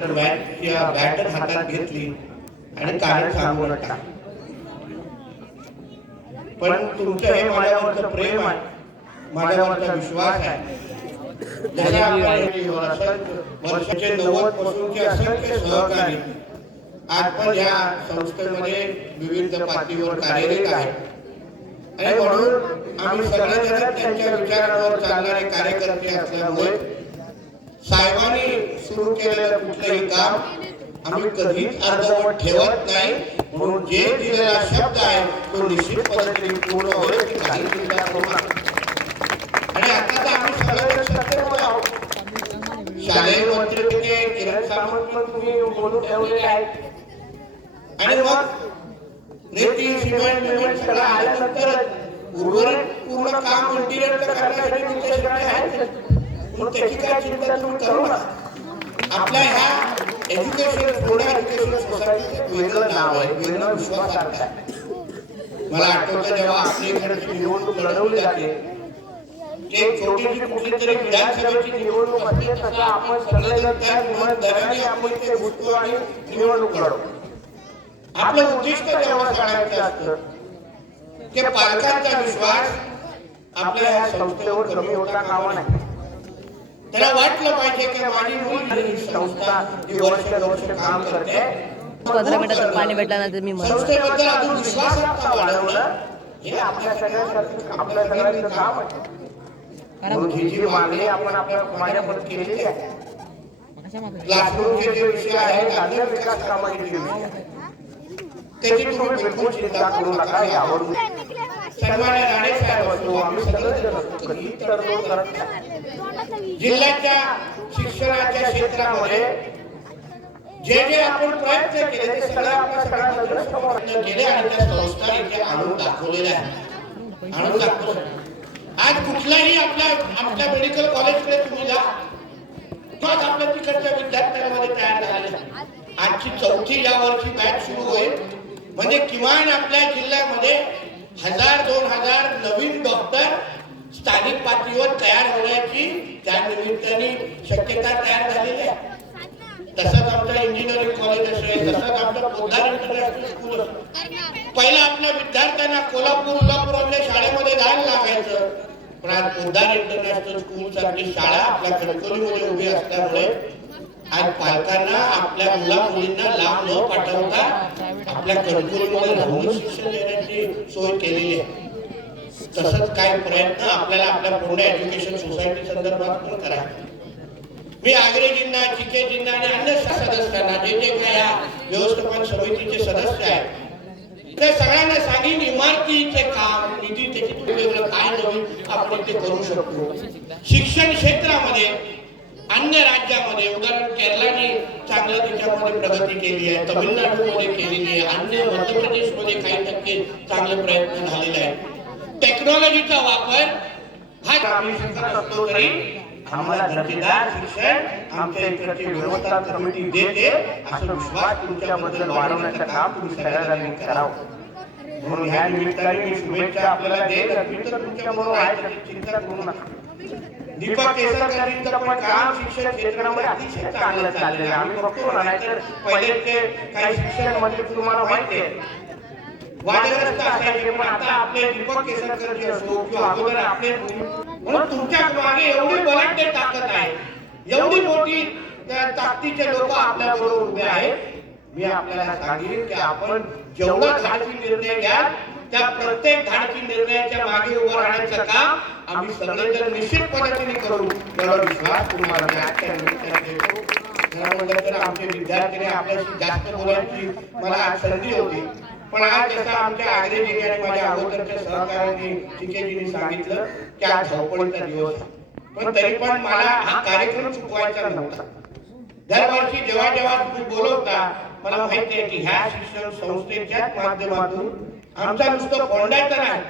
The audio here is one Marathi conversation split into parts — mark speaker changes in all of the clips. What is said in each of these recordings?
Speaker 1: बॅट किंवा बॅट हातात घेतली आणि कारण सांगू नका पण तुमचं हे माझ्यावरचं प्रेम आहे. माझ्यावरचा विश्वास आहे. वर्षाचे नव्वद पासूनचे असंख्य सहकारी. आज पण या संस्थेमध्ये विविध पातळीवर कार्यरत आहेत आणि म्हणून आम्ही सगळेजण त्यांच्या विचारांवर चालणारे कार्यकर्ते असल्यामुळे साहेबांनी सुरू केलेलं कुठलंही काम आम्ही कधीच अर्धवट ठेवत नाही. म्हणून जे दिलेला शब्द आहे तो निश्चित पद्धतीने पूर्ण होईल की काही चिंता करू आणि आता तर आम्ही सगळे सत्तेवर आहोत. शालेय मंत्री तिथे किरण सामंत तुम्ही बोलून ठेवलेले आहेत. आणि मग रेती सिमेंट बिमेंट सगळं आल्यानंतर उर्वरित पूर्ण काम कंटिन्यू करण्यासाठी तुमच्या सगळे आहेत म्हणून त्याची काय चिंता तुम्ही करू नका. आपल्या ह्या एज्युकेशन थोड्या एज्युकेशन वेगळं नाव आहे वेगळं विश्वासार्थ आहे. मला आठवतं जेव्हा इकडची निवडणूक लढवली जाते एक छोटीशी कुठली तरी विधानसभेची निवडणूक असते तसं आपण सगळेजण त्या विमानतळाने आपण घुसतो आणि निवडणूक लढवतो आपलं उद्दिष्ट जेव्हा सांगायचं असतं की पालकांचा विश्वास आपल्या या संस्थेवर कमी होता कामा नाही त्याला वाटलं पाहिजे की माझी मुलगी ही संस्था वर्ष काम करते.
Speaker 2: पंधरा मिनिटात पाणी भेटल्यानंतर मी
Speaker 1: संस्थेबद्दल अजून विश्वासार्हता वाढवणं हे आपल्या सगळ्यांसाठी आपल्या सगळ्यांचं काम आहे. म्हणून ही जी मागणी आपण आपल्या माझ्यापर्यंत केलेली आहे. क्लासरूमचे जे विषय आहेत अन्य विकास कामाचे जे विषय आहेत त्याची तुम्ही बिलकुल चिंता करू नका यावर सन्मान्य राणे साहेब आम्ही करत नाही. जिल्ह्याच्या शिक्षणाच्या क्षेत्रामध्ये जे जे आपण प्रयत्न केले ते सगळं आपल्या केले आणि त्या संस्था इथे आणून दाखवलेल्या आहेत. आणून आज कुठलाही आपल्या आपल्या मेडिकल कॉलेजकडे तुम्ही जा. तोच आपल्या तिकडच्या विद्यार्थ्यांमध्ये तयार झालेला आजची चौथी या वर्षी बॅच सुरू होईल. म्हणजे किमान आपल्या जिल्ह्यामध्ये हजार दोन हजार नवीन डॉक्टर स्थानिक पातळीवर तयार होण्याची त्या निमित्ताने शक्यता तयार झालेली आहे. तसंच आमचं इंजिनिअरिंग कॉलेज असेल तसंच आमचं पोद्दार इंटरनॅशनल स्कूल असेल पहिला आपल्या विद्यार्थ्यांना कोल्हापूर उल्हापूरच्या शाळेमध्ये जायला लागायचं. पण आज पोद्दार इंटरनॅशनल स्कूल सारखी शाळा आपल्या कणकवलीमध्ये उभी असल्यामुळे आज पालकांना आपल्या मुला मुलींना लांब न पाठवता आपल्या कणकवलीमध्ये राहून शिक्षण देण्याची सोय केलेली आहे. तसंच काय प्रयत्न आपल्याला आपल्या पूर्ण एज्युकेशन सोसायटी संदर्भात पण करायचे. मी आग्रेजींना चिकेजींना आणि अन्य सदस्यांना जे जे काय या व्यवस्थापन समितीचे सदस्य आहेत ते सगळ्यांना सांगेन इमारतीचे काम निधी त्याची तुम्ही वेगळं काय नवीन आपण ते करू शकतो. शिक्षण क्षेत्रामध्ये अन्य राज्यामध्ये उदाहरण केरळाने चांगलं त्याच्यामध्ये प्रगती केली आहे तमिळनाडूमध्ये केलेली आहे अन्य मध्य प्रदेशमध्ये काही टक्के चांगले प्रयत्न झालेले आहेत टेक्नॉलॉजीचा वापर हा असलो तरी आम्हाला दर्जेदार शिक्षण आमच्या इकडची व्यवस्थापन समिती देते. असा विश्वास तुमच्याबद्दल वाढवण्याचं काम तुम्ही सगळ्यांनी करावं. म्हणून ह्या निमित्ताने मी शुभेच्छा आपल्याला देत मी तर तुमच्या बरोबर आहे त्याची चिंता करू नका. दीपक केसरकरांचं पण काम शिक्षण क्षेत्रामध्ये अतिशय चांगलं चाललेलं आहे. आम्ही बघतो ना नाहीतर पहिले ते काही शिक्षण म्हणजे तुम्हाला माहिती आहे. वादग्रस्त असायचे पण आता आपले दीपक केसरकर जे असो किंवा अगोदर आपले म्हणून तुमच्या मागे एवढी बलाढ्य ताकद आहे. एवढी मोठी ताकदीचे लोक आपल्या बरोबर उभे आहेत. मी आपल्याला सांगेन की आपण जेवढं धाडसी निर्णय घ्याल त्या प्रत्येक धाडसी निर्णयाच्या मागे उभं राहण्याचं काम आम्ही सगळेजण निश्चित पद्धतीने करू एवढा विश्वास तुम्हाला देतो तर आमचे विद्यार्थ्यांनी आपल्याशी जास्त बोलायची मला संधी होती. पण आज जसं आमच्या आग्रेजीने आणि माझ्या अगोदरच्या सहकाऱ्यांनी चिकेजीने सांगितलं की आज धावपळीचा दिवस. पण तरी पण मला हा कार्यक्रम चुकवायचा नव्हता. दरवर्षी जेव्हा जेव्हा तुम्ही बोलवता मला माहिती आहे की ह्या शिक्षण संस्थेच्याच माध्यमातून आमचा नुसतं फोंडायचं नाही.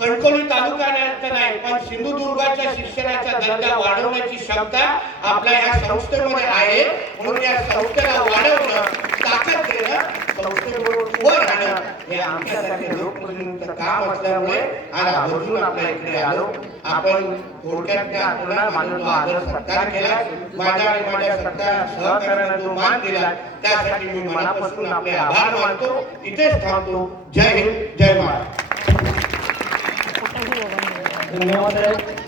Speaker 1: कणकवली तालुक्याचा नाही पण सिंधुदुर्गाच्या शिक्षणाचा दर्जा वाढवण्याची क्षमता आपल्या या संस्थेमध्ये आहे. म्हणून या संस्थेला वाढवणं ताकद देणं संस्थेबरोबर उभं राहणं हे आमच्यासारखे लोकप्रतिनिधींचं काम असल्यामुळे आज आवर्जून आपल्या इकडे आलो. आपण थोडक्यात त्या आपला माझा जो आदर सत्कार केला. माझ्या आणि माझ्या सत्कार सहकार्याने जो मान दिला त्यासाठी मी मनापासून आपले आभार मानतो. इथेच थांबतो. जय हिंद जय महाराज
Speaker 3: धन्यवाद आहे.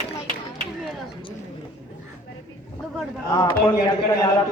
Speaker 3: आपण या ठिकाणी आला.